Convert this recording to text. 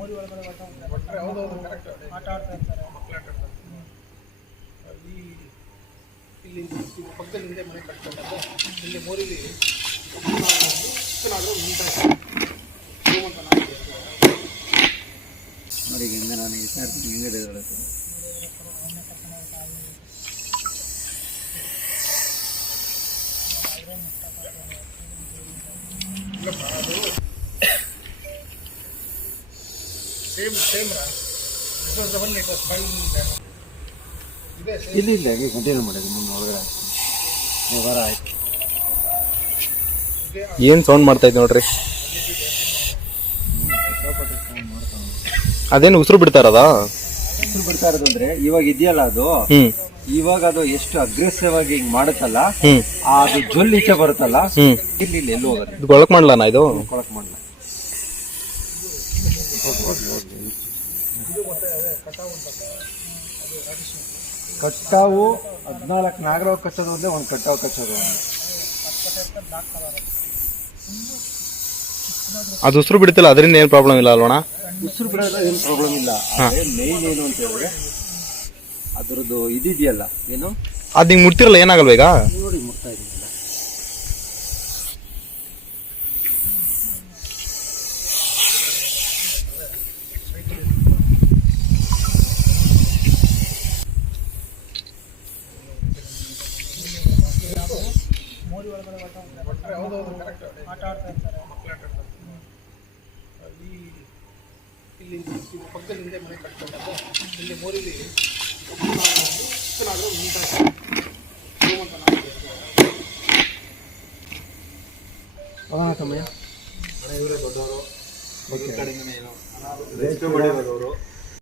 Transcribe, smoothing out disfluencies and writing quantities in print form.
ಮೋರಿ ಒಳಗಡೆ ಹೌದೌದು ಕರೆಕ್ಟ್ ಆಟ ಆಡ್ತಾ ಇರ್ತಾರೆ ಮಕ್ಕಳು ಆಟ ಆಡ್ತಾರೆ. ಇಲ್ಲಿ ಪಕ್ಕದಲ್ಲಿ ಹಿಂದೆ ಮನೆ ಕಟ್ಕೊಂಡು ಇಲ್ಲಿ ಮೋರಿಲಿ ನೋಡಿ ಹಿಂದೆ ನಾನು ಹಿಂದೆ ಸೇಮ್ ಇಲ್ಲ ಇಲ್ಲ ಹಾಗೆ ಕಂಟಿನ್ಯೂ ಮಾಡಿದೆ ನಿಮ್ಮ ಒಳಗಡೆ ವಾರ ಆಯ್ತು. ಏನು ಸೌಂಡ್ ಮಾಡ್ತಾ ಇದ್ದೆ ನೋಡ್ರಿ. ಅದೇನು ಉಸಿರು ಬಿಡ್ತಾ ಇರೋದಾ? ಉಸಿರು ಬಿಡ್ತಾ ಇರೋದು ಅಂದ್ರೆ ಇವಾಗ ಇದೆಯಲ್ಲ ಅದು, ಇವಾಗ ಅದು ಎಷ್ಟು ಅಗ್ರೆಸಿವ್ ಆಗಿ ಹಿಂಗ್ ಮಾಡುತ್ತಲ್ಲ, ಅದು ಜೊಲ್ ಈಚೆ ಬರುತ್ತಲ್ಲ, ಇಲ್ಲಿ ಇಲ್ಲಿ ಎಲ್ಲೂ ಹೋಗೋದು. ಇದು ಕೊಳಕ್ ಮಾಡ್ಲಾನ? ಇದು ಕೊಳಕ್ ಮಾಡಲ್ಲ. ಕಟ್ಟಾವು 14 ನಾಗರಾವ್ ಕಚ್ಚೋದು ಒಂದೇ, ಒಂದು ಕಟ್ಟಾವು ಕಚ್ಚೋದು ಒಂದೇ. ಅದು ಉಸಿರು ಬಿಡ್ತಿಲ್ಲ, ಅದರಿಂದ ಏನು ಪ್ರಾಬ್ಲಮ್ ಇಲ್ಲ ಅಲ್ವಣ? ಉಸಿರು ಬಿಡೋದು ಏನು ಪ್ರಾಬ್ಲಮ್ ಇಲ್ಲ. ಮೇನ್ ಏನು ಅಂತ ಹೇಳಿದ್ರೆ ಅದ್ರದ್ದು ಇದೆಯಲ್ಲ, ಏನು ಅದು ಹಿಂಗೆ ಮುಟ್ತಿರಲ್ಲ, ಏನಾಗಲ್ವ ಈಗ? ನೋಡಿ ಮುಟ್ತಾ ಇದೀನಲ್ಲ, ಮೋರಿ ಒಳಗಡೆ ಹೌದೌದು ಕರೆಕ್ಟ್ ಆಟ ಆಡ್ತಾ ಇರ್ತಾರೆ ಮಕ್ಕಳು ಆಟ ಆಡ್ತಾರೆ. ಇಲ್ಲಿ ಪಕ್ಕದಲ್ಲಿ ಹಿಂದೆ ಮನೆ ಕಟ್ಕೊಂಡು ಇಲ್ಲಿ ಮೋರಿಲಿ ಸಮಯ ಇವರೇ ದೊಡ್ಡವರು, ಕಡೆಯಿಂದ ಏನು ರೆಸ್ಕ್ಯೂ ಮಾಡಿರೋರು.